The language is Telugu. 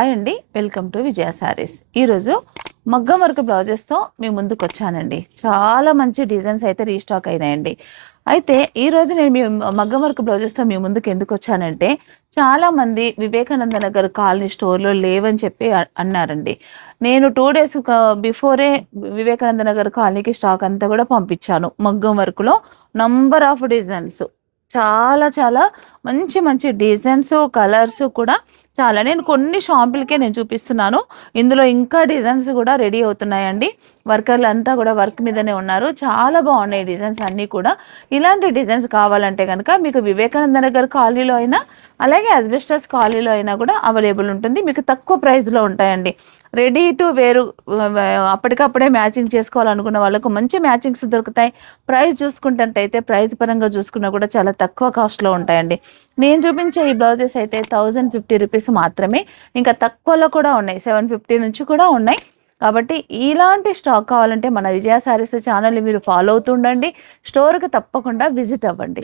హాయ్ అండి, వెల్కమ్ టు విజయ శారీస్. ఈరోజు మగ్గం వర్క్ బ్లౌజెస్తో మీ ముందుకు వచ్చానండి. చాలా మంచి డిజైన్స్ అయితే రీస్టాక్ అయినాయండి. అయితే ఈరోజు నేను మీ మగ్గం వర్క్ బ్లౌజెస్తో మీ ముందుకు ఎందుకు వచ్చానంటే, చాలామంది వివేకానంద నగర్ కాలనీ స్టోర్లో లేవని చెప్పి అన్నారండి. నేను 2 డేస్ బిఫోరే వివేకానంద నగర్ కాలనీకి స్టాక్ అంతా కూడా పంపించాను. మగ్గం వర్క్లో నంబర్ ఆఫ్ డిజైన్స్, చాలా చాలా మంచి మంచి డిజైన్స్, కలర్స్ కూడా చాలా. నేను కొన్ని షాంపులకే నేను చూపిస్తున్నాను. ఇందులో ఇంకా డిజైన్స్ కూడా రెడీ అవుతున్నాయండి. వర్కర్లు అంతా కూడా వర్క్ మీదనే ఉన్నారు. చాలా బాగున్నాయి డిజైన్స్ అన్నీ కూడా. ఇలాంటి డిజైన్స్ కావాలంటే కనుక మీకు వివేకానంద నగర్ కాలనీలో అయినా, అలాగే అస్బెస్టస్ కాలనీలో అయినా కూడా అవైలబుల్ ఉంటుంది. మీకు తక్కువ ప్రైస్లో ఉంటాయండి. రెడీ టు వేరు, అప్పటికప్పుడే మ్యాచింగ్ చేసుకోవాలనుకున్న వాళ్ళకు మంచి మ్యాచింగ్స్ దొరుకుతాయి. ప్రైస్ చూసుకుంటే ప్రైస్ పరంగా చూసుకున్నా కూడా చాలా తక్కువ కాస్ట్లో ఉంటాయండి. నేను చూపించే ఈ బ్లౌజెస్ అయితే 1050 రూపీస్ మాత్రమే. ఇంకా తక్కువలో కూడా ఉన్నాయి, 750 నుంచి కూడా ఉన్నాయి. కాబట్టి ఇలాంటి స్టాక్ కావాలంటే మన విజయ శారీస్ ఛానల్ని మీరు ఫాలో అవుతుండండి. స్టోర్కి తప్పకుండా విజిట్ అవ్వండి.